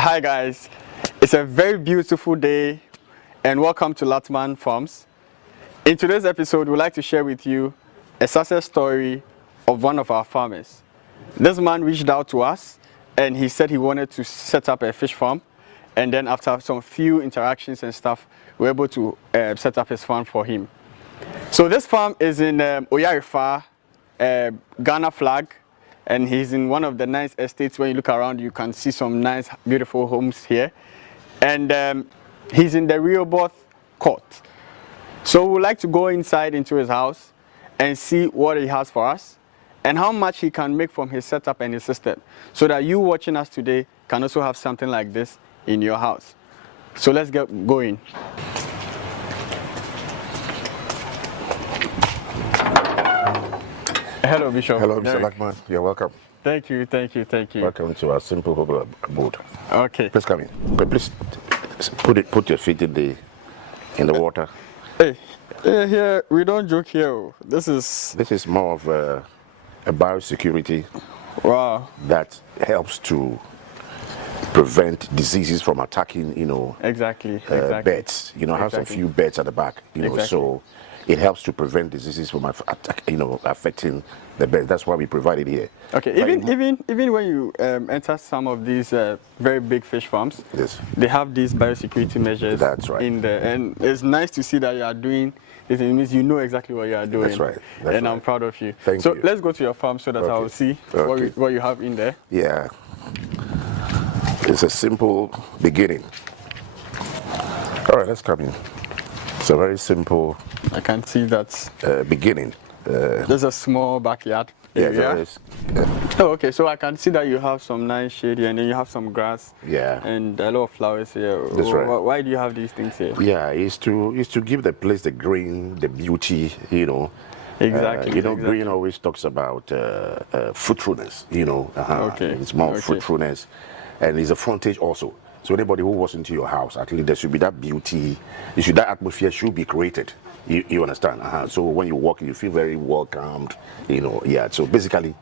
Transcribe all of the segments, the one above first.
Hi guys, it's a very beautiful day and welcome to Latman Farms. In today's episode, we'd like to share with you a success story of one of our farmers. This man reached out to us and he said he wanted to set up a fish farm, and then after some few interactions and stuff, we were able to set up his farm for him. So this farm is in Oyarifa, Ghana flag, and he's in one of the nice estates. When you look around, you can see some nice, beautiful homes here. And he's in the Rehoboth court. So we would like to go inside into his house and see what he has for us and how much he can make from his setup and his system, so that you watching us today can also have something like this in your house. So let's get going. Hello, Bishop. Hello, Mr. Derrick. Lackman. You're welcome. Thank you. Welcome to our simple home abode. Okay. Please come in. But please put your feet in the water. Hey, here we don't joke here. This is more of a biosecurity wow. that helps to prevent diseases from attacking, Exactly. beds. Have some few beds at the back, so it helps to prevent diseases from affecting the bed. That's why we provide it here. Okay. Even when you enter some of these very big fish farms, yes, they have these biosecurity measures. That's right. In there, and it's nice to see that you are doing this. It means you know exactly what you are doing. That's right. I'm proud of you. Thank you. So let's go to your farm so that I will see what you have in there. Yeah. It's a simple beginning. All right, let's come in. It's a very simple I can see that beginning. there's a small backyard area. Yeah, there is. Yeah. Oh, okay. So I can see that you have some nice shade here, and then you have some grass. Yeah. And a lot of flowers here. That's right. Why do you have these things here? Yeah, it's to give the place the green, the beauty. Exactly. Green always talks about fruitfulness. Okay. It's more fruitfulness, and it's a frontage also. So anybody who walks into your house, at least there should be that beauty. That atmosphere should be created. You understand? So when you walk, you feel very welcomed. Yeah. So basically,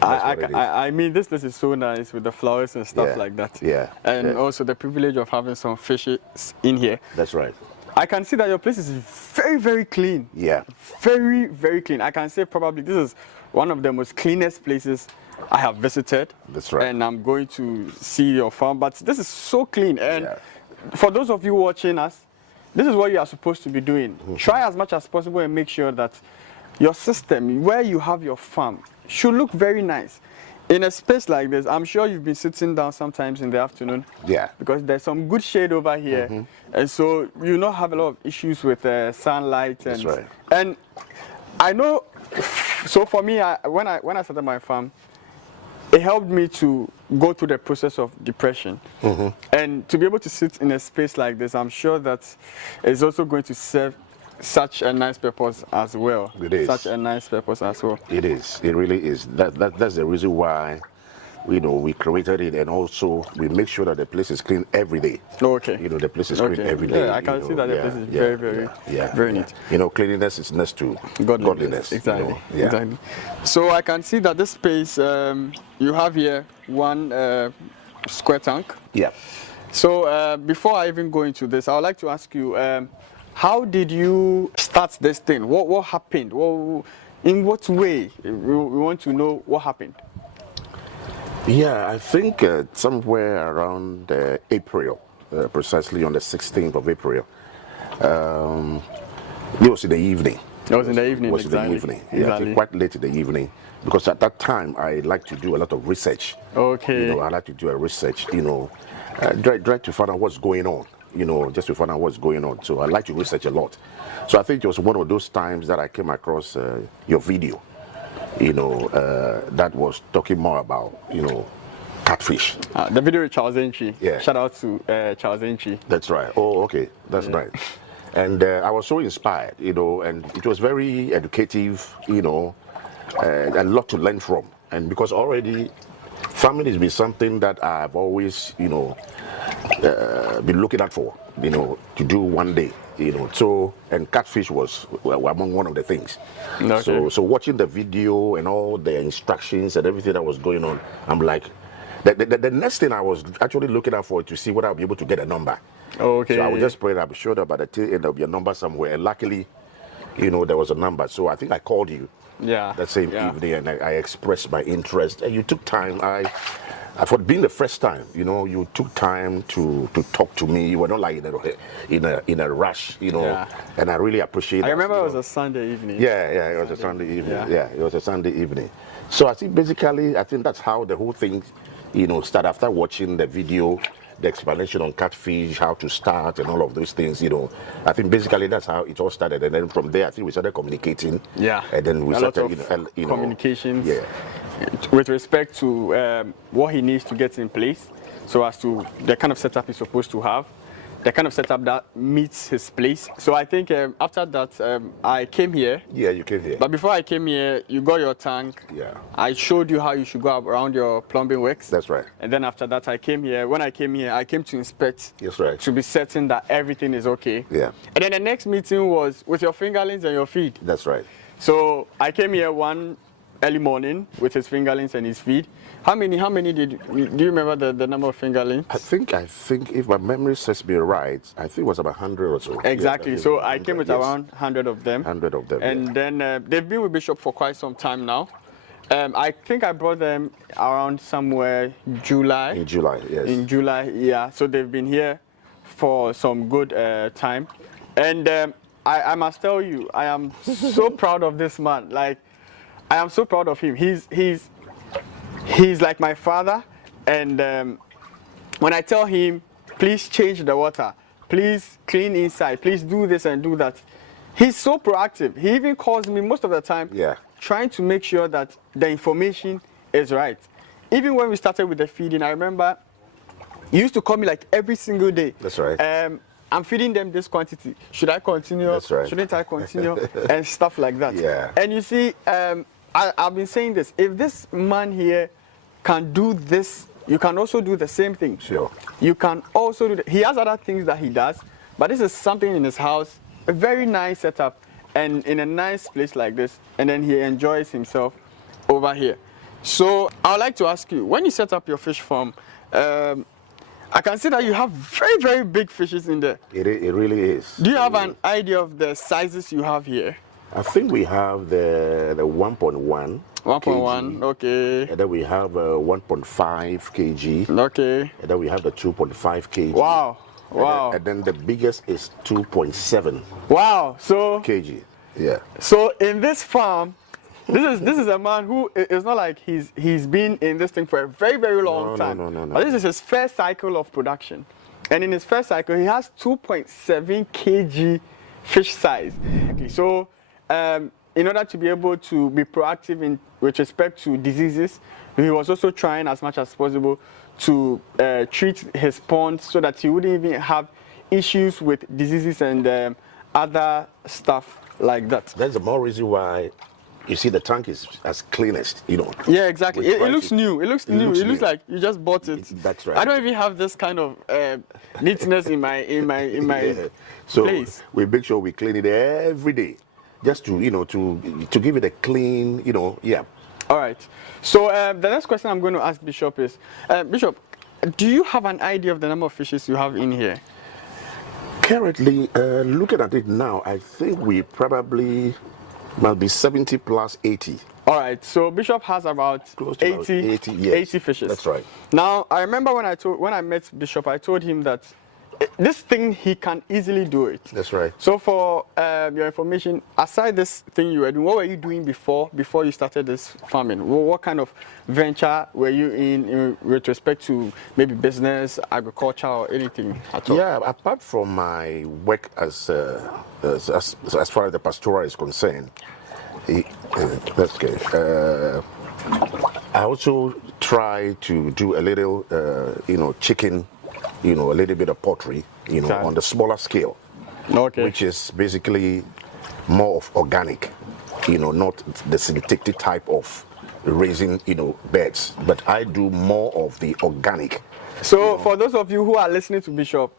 I mean, this place is so nice with the flowers and stuff like that. Yeah. And also the privilege of having some fishes in here. That's right. I can see that your place is very, very clean. Yeah. Very, very clean. I can say probably this is one of the most cleanest places I have visited. That's right. And I'm going to see your farm. But this is so clean. And for those of you watching us, this is what you are supposed to be doing. Mm-hmm. Try as much as possible and make sure that your system, where you have your farm, should look very nice. In a space like this, I'm sure you've been sitting down sometimes in the afternoon. Yeah. Because there's some good shade over here. Mm-hmm. And so you not have a lot of issues with sunlight. And, that's right. And I know, so for me, when I started my farm, it helped me to go through the process of depression. Mm-hmm. And to be able to sit in a space like this, I'm sure that it's also going to serve such a nice purpose as well. It is. Such a nice purpose as well. It is. It really is. That's the reason why, we created it, and also we make sure that the place is clean every day. Okay. The place is clean every day. Yeah, I can see that the place is very neat. Cleanliness is next to godliness. Exactly. Exactly. So I can see that this space, you have here one square tank. Yeah. So before I even go into this, I would like to ask you, how did you start this thing? What happened? In what way? We want to know what happened. Yeah, I think somewhere around April, precisely on the 16th of April. It was in the evening. It was in the evening, in the evening. Yeah, I think quite late in the evening. Because at that time, I like to do a lot of research. Okay. I like to do a research, try to find out what's going on. Just to find out what's going on. So I like to research a lot. So I think it was one of those times that I came across your video, that was talking more about, catfish. The video with Charles Entry. Yeah. Shout out to Charles Entry. That's right. Oh, okay. That's right. And I was so inspired, and it was very educative, a lot to learn from. And because already farming has been something that I've always, been looking out for, to do one day. So, and catfish was among one of the things. Okay. So watching the video and all the instructions and everything that was going on, I'm like, The next thing I was actually looking out for to see whether I'll be able to get a number. Okay. So I was just praying I'll be sure that by the tail end there'll be a number somewhere. And luckily, there was a number. So I think I called you that same evening, and I expressed my interest. And you took time. I for being the first time, you took time to talk to me. You were not like in a rush, And I really appreciate it. I remember it was a Sunday evening. Yeah, it was a Sunday evening. Yeah, it was a Sunday evening. So I think basically, that's how the whole thing, started after watching the video, the explanation on Catfish, how to start and all of those things, I think basically that's how it all started. And then from there, I think we started communicating. Yeah. And then we started, communications. Yeah. With respect to what he needs to get in place, so as to the kind of setup he's supposed to have, the kind of setup that meets his place. So I think after that, I came here. Yeah, you came here. But before I came here, you got your tank. Yeah. I showed you how you should go around your plumbing works. That's right. And then after that, I came here. When I came here, I came to inspect. That's right. To be certain that everything is okay. Yeah. And then the next meeting was with your fingerlings and your feed. That's right. So I came here one early morning with his fingerlings and his feed. How many do you remember the number of fingerlings? I think if my memory serves me right, I think it was about 100 or so. Exactly. Yeah, so I came with around 100 of them. 100 of them. And then they've been with Bishop for quite some time now. I think I brought them around somewhere July. In July, yes. In July, yeah. So they've been here for some good time. And I must tell you, I am so proud of this man. Like, I am so proud of him. He's like my father. And when I tell him, please change the water, please clean inside, please do this and do that, he's so proactive. He even calls me most of the time, trying to make sure that the information is right. Even when we started with the feeding, I remember he used to call me like every single day. That's right. I'm feeding them this quantity. Should I continue? That's right. Shouldn't I continue? And stuff like that. Yeah. And you see, I've been saying this. If this man here can do this, you can also do the same thing. Sure. You can also do he has other things that he does, but this is something in his house, a very nice setup, and in a nice place like this, and then he enjoys himself over here. So I would like to ask you, when you set up your fish farm, I can see that you have very, very big fishes in there. It really is. Do you have an idea of the sizes you have here? I think we have the 1.1. 1.1, okay. And then we have 1.5 kg. Okay. And then we have the 2.5 kg. Wow. Wow. And then the biggest is 2.7. Wow. So kg. Yeah. So in this farm, this is a man who it's not like he's been in this thing for a very, very long time. No. But this is his first cycle of production. And in his first cycle, he has 2.7 kg fish size. So in order to be able to be proactive with respect to diseases, he was also trying as much as possible to treat his ponds so that he wouldn't even have issues with diseases and other stuff like that. That's the more reason why you see the tank is as cleanest, Yeah, exactly. It looks new. It looks new. It looks like you just bought it. That's right. I don't even have this kind of neatness in my yeah. So place. We make sure we clean it every day, just to to give it a clean, yeah. All right. So the next question I'm going to ask Bishop is, Bishop, do you have an idea of the number of fishes you have in here? Currently, looking at it now, I think we probably must be 70 plus 80. All right, so Bishop has about Close to 80 fishes. That's right. Now, I remember when I met Bishop, I told him that this thing, he can easily do it. That's right. So for your information, aside this thing you were doing, what were you doing before you started this farming? What kind of venture were you in with respect to maybe business, agriculture, or anything at all? Yeah, apart from my work as far as the pastoral is concerned, that's good. I also try to do a little, chicken, a little bit of poultry, on the smaller scale, which is basically more of organic, not the synthetic type of raising, birds, but I do more of the organic. So for those of you who are listening to Bishop,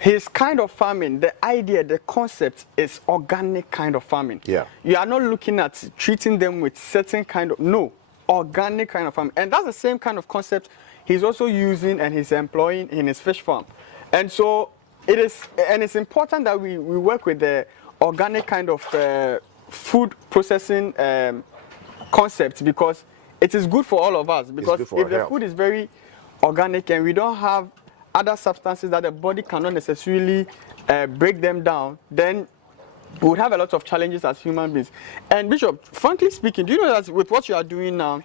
his kind of farming, the idea, the concept is organic kind of farming. Yeah. You are not looking at treating them with certain kind of, no, organic kind of farming. And that's the same kind of concept he's also using and he's employing in his fish farm. And so it's important that we work with the organic kind of food processing concept, because it is good for all of us. Because if the food is very organic and we don't have other substances that the body cannot necessarily break them down, then we would have a lot of challenges as human beings. And Bishop, frankly speaking, do you know that with what you are doing now,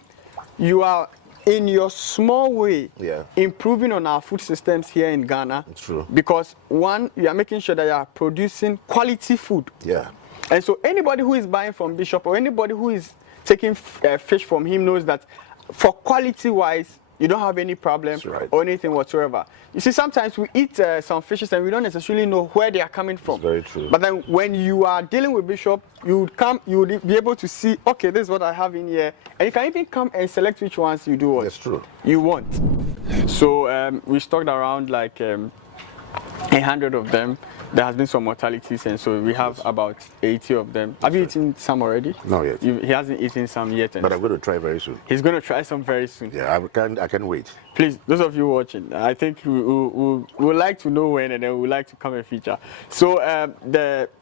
you are in your small way improving on our food systems here in Ghana? It's true. Because one, you are making sure that you are producing quality food. Yeah. And so anybody who is buying from Bishop or anybody who is taking fish from him knows that for quality wise, you don't have any problem or anything whatsoever. You see, sometimes we eat some fishes and we don't necessarily know where they are coming from. It's very true. But then when you are dealing with Bishop, you would be able to see, okay, this is what I have in here. And you can even come and select which ones you do. That's true. You want. So we stocked around like 100 of them. There has been some mortalities, and so we have about 80 of them. Have you eaten some already? Not yet. He hasn't eaten some yet. But I'm going to try very soon. He's going to try some very soon. Yeah, I can't wait. Please, those of you watching, I think we would like to know when, and then we would like to come and feature. So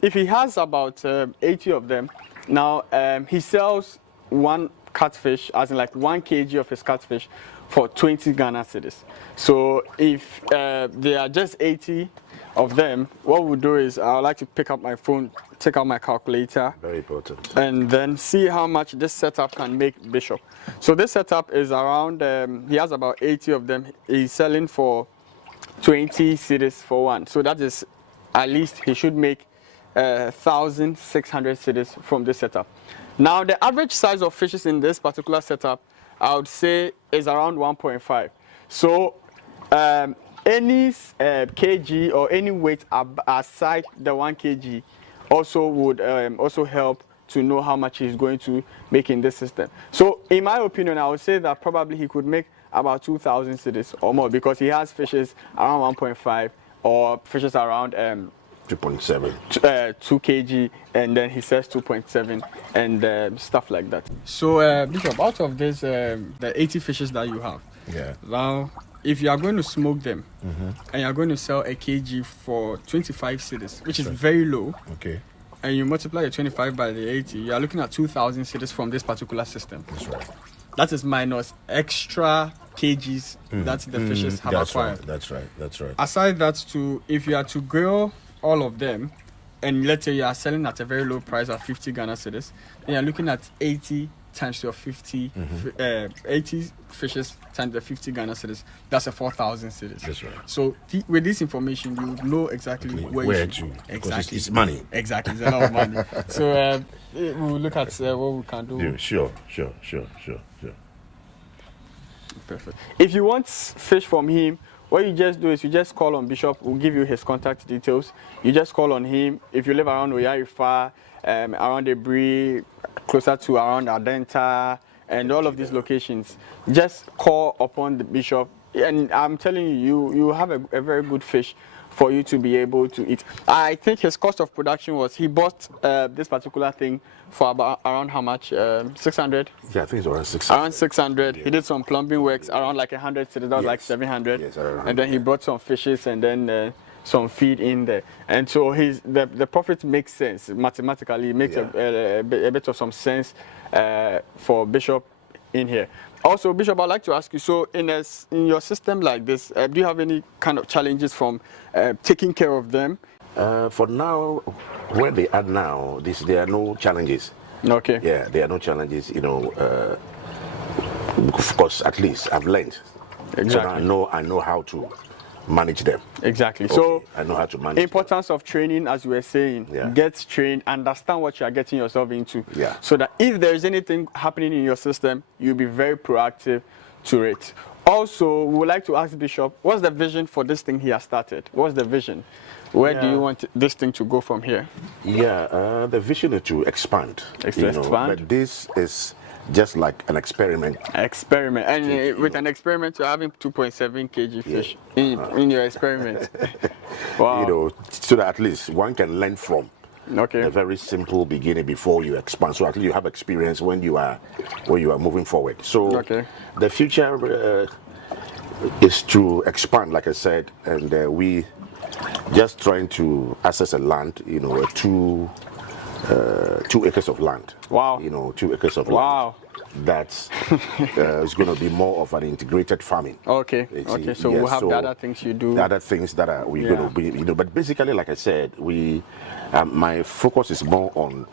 if he has about 80 of them, now he sells one catfish, as in like 1 kg of his catfish, for 20 Ghana cedis. So if there are just 80 of them, what we'll do is I would like to pick up my phone, take out my calculator. Very important. And then see how much this setup can make Bishop. So this setup is around, he has about 80 of them. He's selling for 20 cedis for one. So that is, at least he should make 1,600 cedis from this setup. Now the average size of fishes in this particular setup, I would say, is around 1.5. So any kg or any weight aside the 1 kg also would also help to know how much he's going to make in this system. So in my opinion, I would say that probably he could make about 2,000 cedis or more, because he has fishes around 1.5 or fishes around 2.7. 2 kg, and then he says 2.7 and stuff like that. So Bishop, out of this the 80 fishes that you have, now if you are going to smoke them and you are going to sell a kg for 25 cedis, which is very low, and you multiply the 25 by the 80, you are looking at 2,000 cedis from this particular system. That's right. That is minus extra kgs that the fishes have acquired. That's right. Aside that, if you are to grill all of them, and let's say you are selling at a very low price of 50 Ghana cedis, then you are looking at 80 times your 50, 80 fishes times the 50 Ghana cedis. That's a 4,000 cedis. That's right. So with this information, you would know exactly where to. Exactly. It's money. Exactly, it's a lot of money. So we will look at what we can do. Yeah, sure. Perfect. If you want fish from him, what you just do is you just call on Bishop. We'll give you his contact details. You just call on him. If you live around Oyarifa, around Ebri, closer to around Adenta, and all of these locations, just call upon the Bishop. And I'm telling you, you have a very good fish for you to be able to eat. I think his cost of production was, he bought this particular thing for about around how much? 600? Yeah, I think it's around 600. Around 600. Yeah. He did some plumbing works around like 100, so that was like 700. Yes, around 100. And then he brought some fishes and then some feed in there. And so the profit makes sense mathematically. It makes a bit of some sense for Bishop in here. Also, Bishop, I'd like to ask you, so in your system like this, do you have any kind of challenges from taking care of them? For now, where they are now, there are no challenges. Okay. Yeah, there are no challenges, of course, at least I've learned. Exactly. So I know how to manage them. Exactly. Okay. So I know how to manage importance of training, as you were saying, get trained, understand what you are getting yourself into. Yeah. So that if there is anything happening in your system, you'll be very proactive to it. Also, we would like to ask Bishop, what's the vision for this thing he has started? What's the vision? Where do you want this thing to go from here? Yeah, the vision is to expand. Expand. But this is just like an experiment. And with an experiment, you're having 2.7 kg fish in your experiment. Wow. So that at least one can learn from a very simple beginning before you expand. So at least you have experience when you are moving forward. So the future is to expand, like I said, and we just trying to access a land, a 2 acres of land. Wow. 2 acres of Wow. land. That is going to be more of an integrated farming. Okay. Okay. So we'll have the other things you do. The other things that are we're going to be, but basically, like I said, my focus is more on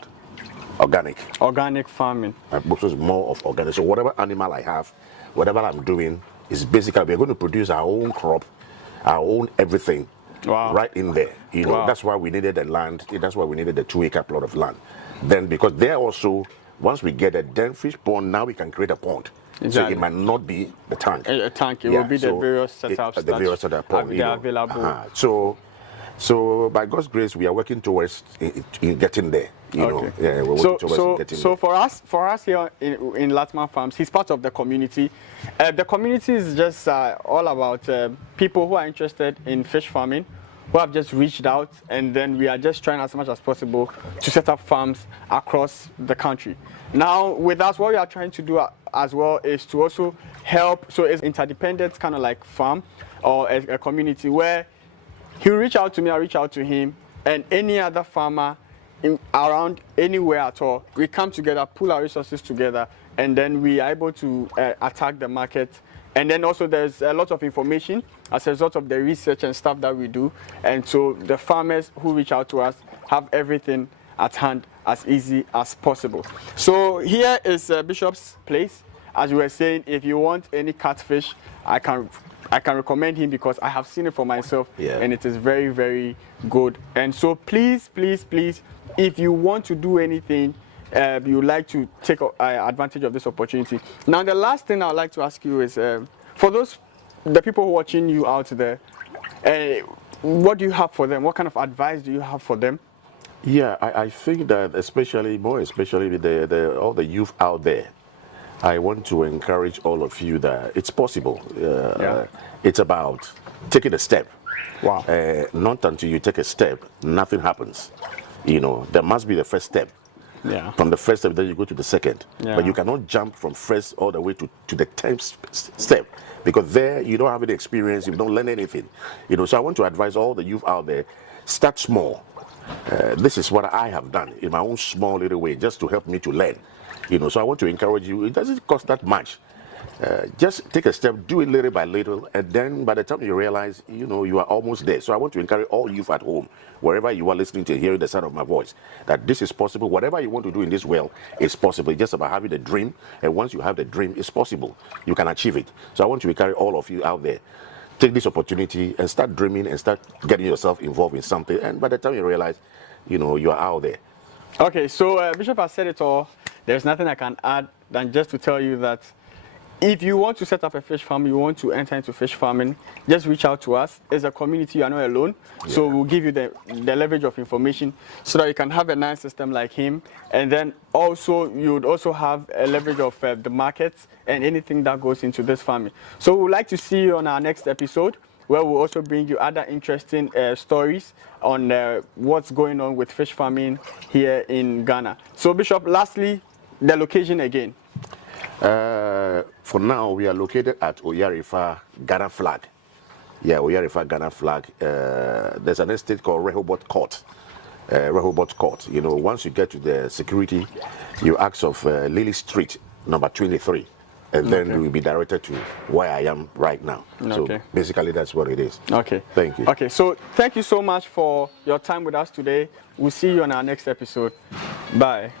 organic. Organic farming. My focus is more of organic. So whatever animal I have, whatever I'm doing, is basically we're going to produce our own crop, our own everything. Wow. Right in there. Wow. That's why we needed the land. That's why we needed the 2 acre plot of land. Then because there also, once we get a den fish pond, now we can create a pond. Exactly. So it might not be the tank. A tank. It will be the various setups the various setup pond, that are available. So by God's grace, we are working towards in getting there. Okay. Yeah, we're working towards getting there. For us here in Latman Farms, he's part of the community. The community is just all about people who are interested in fish farming, who have just reached out, and then we are just trying as much as possible to set up farms across the country. Now, with us, what we are trying to do as well is to also help. So it's interdependent kind of like farm or a community where he'll reach out to me, I'll reach out to him, and any other farmer around anywhere at all. We come together, pull our resources together, and then we are able to attack the market. And then also there's a lot of information as a result of the research and stuff that we do. And so the farmers who reach out to us have everything at hand as easy as possible. So here is Bishop's place. As we were saying, if you want any catfish, I can recommend him because I have seen it for myself, and it is very, very good. And so please, if you want to do anything, you would like to take advantage of this opportunity. Now, the last thing I would like to ask you is, for the people watching you out there, what do you have for them? What kind of advice do you have for them? Yeah, I think that more especially with all the youth out there, I want to encourage all of you that it's possible. It's about taking a step. Wow. Not until you take a step, nothing happens. There must be the first step. Yeah. From the first step, then you go to the second. Yeah. But you cannot jump from first all the way to the 10th step, because there you don't have any experience, you don't learn anything. So I want to advise all the youth out there, start small. This is what I have done in my own small little way, just to help me to learn. So I want to encourage you. It doesn't cost that much. Just take a step, do it little by little, and then by the time you realize, you are almost there. So I want to encourage all youth at home, wherever you are listening to, hearing the sound of my voice, that this is possible. Whatever you want to do in this world is possible. It's just about having a dream, and once you have the dream, it's possible. You can achieve it. So I want to encourage all of you out there, take this opportunity and start dreaming and start getting yourself involved in something. And by the time you realize, you are out there. Okay, so Bishop has said it all. There's nothing I can add than just to tell you that if you want to set up a fish farm, you want to enter into fish farming, just reach out to us. As a community, you are not alone. Yeah. So we'll give you the leverage of information so that you can have a nice system like him. And then also, you would also have a leverage of the markets and anything that goes into this farming. So we would like to see you on our next episode, where we'll also bring you other interesting stories on what's going on with fish farming here in Ghana. So Bishop, lastly, the location again. For now, we are located at Oyarifa Ghana Flag. Yeah, Oyarifa Ghana Flag. There's an estate called Rehoboth Court. Once you get to the security, you ask of Lily Street, number 23. And then you will be directed to where I am right now. So basically, that's what it is. Okay. Thank you. Okay, so thank you so much for your time with us today. We'll see you on our next episode. Bye.